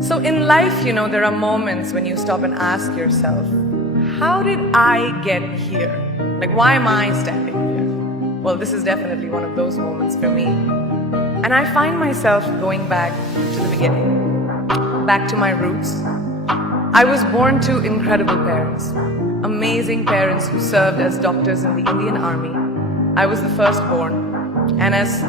So in life, there are moments when you stop and ask yourself, how did I get here? Like, why am I standing here? Well, this is definitely one of those moments for me. And I find myself going back to the beginning, back to my roots. I was born to incredible parents, amazing parents who served as doctors in the Indian Army. I was the firstborn. And as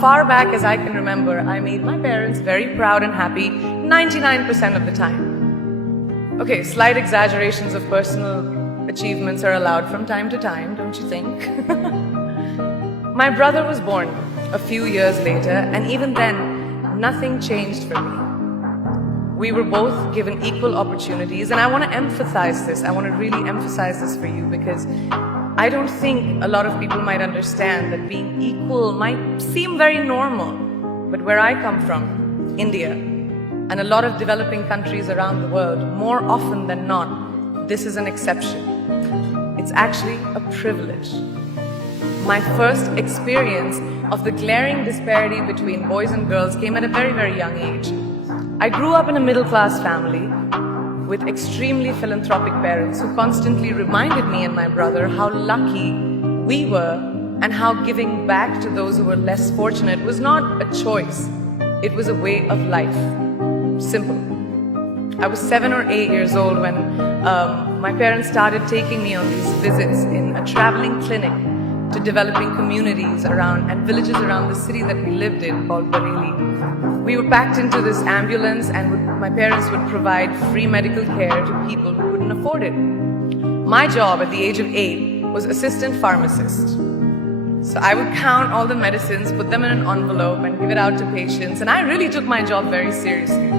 far back as I can remember, I made my parents very proud and happy 99% of the time. Okay, slight exaggerations of personal achievements are allowed from time to time, don't you think? My brother was born a few years later, and even then, nothing changed for me. We were both given equal opportunities, and I want to emphasize this. I want to really emphasize this for you because I don't think a lot of people might understand that being equal might seem very normal. But where I come from, India, and a lot of developing countries around the world, more often than not, this is an exception. It's actually a privilege. My first experience of the glaring disparity between boys and girls came at a very, very young age. I grew up in a middle-class family with extremely philanthropic parents who constantly reminded me and my brother how lucky we were and how giving back to those who were less fortunate was not a choice. It was a way of life. Simple. I was 7 or 8 years old when my parents started taking me on these visits in a traveling clinic to developing communities around and villages around the city that we lived in called Bareilly. We were packed into this ambulance and my parents would provide free medical care to people who couldn't afford it. My job at the age of 8 was assistant pharmacist. So I would count all the medicines, put them in an envelope and give it out to patients, and I really took my job very seriously.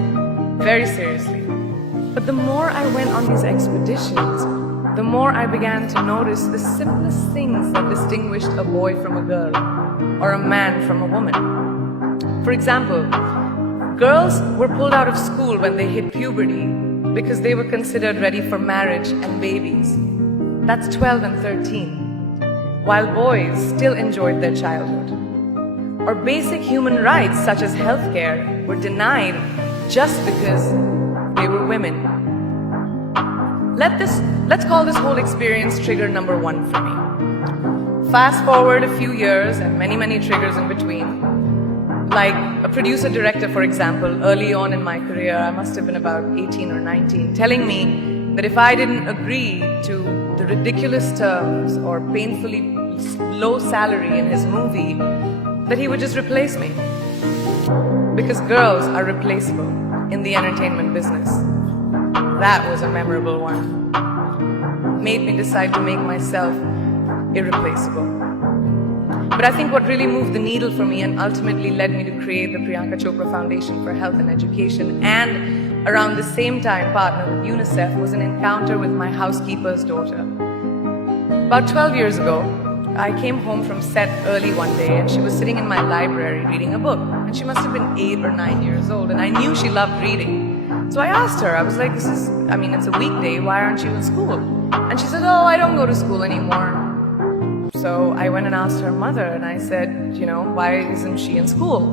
Very seriously. But the more I went on these expeditions, the more I began to notice the simplest things that distinguished a boy from a girl or a man from a woman. For example, girls were pulled out of school when they hit puberty because they were considered ready for marriage and babies. That's 12 and 13, while boys still enjoyed their childhood. Or basic human rights such as healthcare were denied just because they were women. Let's call this whole experience trigger number 1 for me. Fast forward a few years and many, many triggers in between. Like a producer-director, for example, early on in my career, I must have been about 18 or 19, telling me that if I didn't agree to the ridiculous terms or painfully low salary in his movie, that he would just replace me. Because girls are replaceable in the entertainment business. That was a memorable one. Made me decide to make myself irreplaceable. But I think what really moved the needle for me and ultimately led me to create the Priyanka Chopra Foundation for Health and Education, and around the same time partner with UNICEF, was an encounter with my housekeeper's daughter. About 12 years ago, I came home from set early one day and she was sitting in my library reading a book. And she must have been 8 or 9 years old, and I knew she loved reading. So I asked her, I was like, it's a weekday, why aren't you in school? And she said, oh, I don't go to school anymore. So I went and asked her mother and I said, why isn't she in school?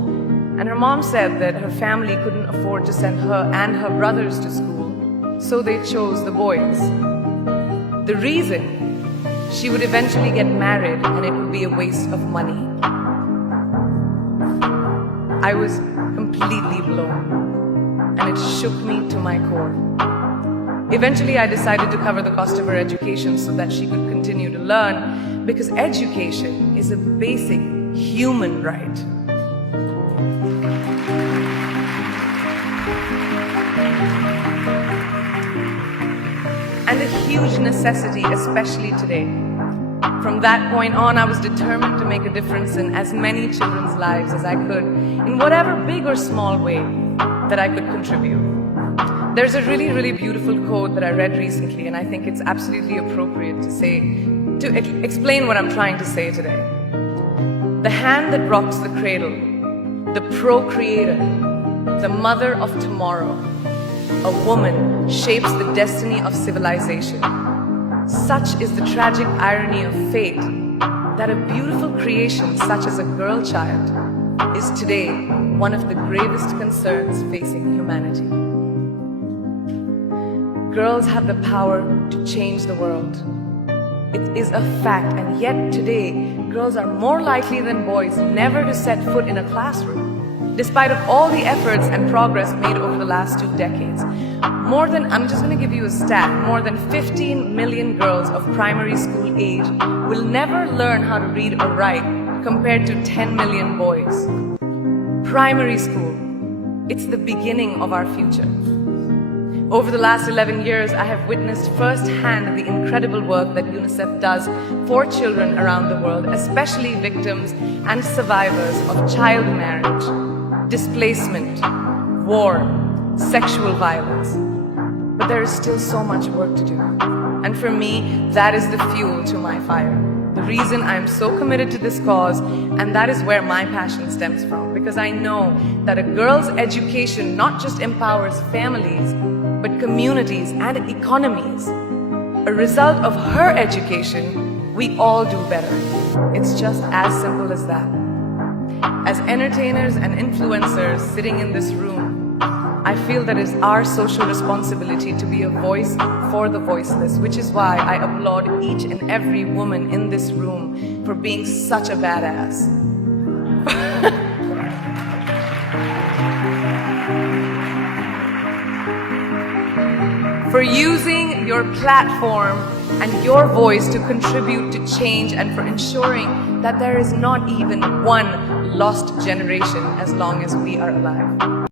And her mom said that her family couldn't afford to send her and her brothers to school, so they chose the boys. The reason? She would eventually get married and it would be a waste of money. I was completely blown and it shook me to my core. Eventually, I decided to cover the cost of her education so that she could continue to learn, because education is a basic human right. And a huge necessity, especially today. From that point on, I was determined to make a difference in as many children's lives as I could, in whatever big or small way that I could contribute. There's a really, really beautiful quote that I read recently, and I think it's absolutely appropriate to explain what I'm trying to say today. The hand that rocks the cradle, the procreator, the mother of tomorrow, a woman shapes the destiny of civilization. Such is the tragic irony of fate that a beautiful creation such as a girl child is today one of the gravest concerns facing humanity. Girls have the power to change the world. It is a fact, and yet today, girls are more likely than boys never to set foot in a classroom, despite of all the efforts and progress made over the last 2 decades. I'm just going to give you a stat, more than 15 million girls of primary school age will never learn how to read or write compared to 10 million boys. Primary school, it's the beginning of our future. Over the last 11 years, I have witnessed firsthand the incredible work that UNICEF does for children around the world, especially victims and survivors of child marriage, displacement, war, sexual violence. But there is still so much work to do. And for me, that is the fuel to my fire. The reason I'm so committed to this cause, and that is where my passion stems from, because I know that a girl's education not just empowers families, but communities and economies. A result of her education, we all do better. It's just as simple as that. As entertainers and influencers sitting in this room, I feel that it's our social responsibility to be a voice for the voiceless, which is why I applaud each and every woman in this room for being such a badass. For using your platform and your voice to contribute to change, and for ensuring that there is not even one lost generation as long as we are alive.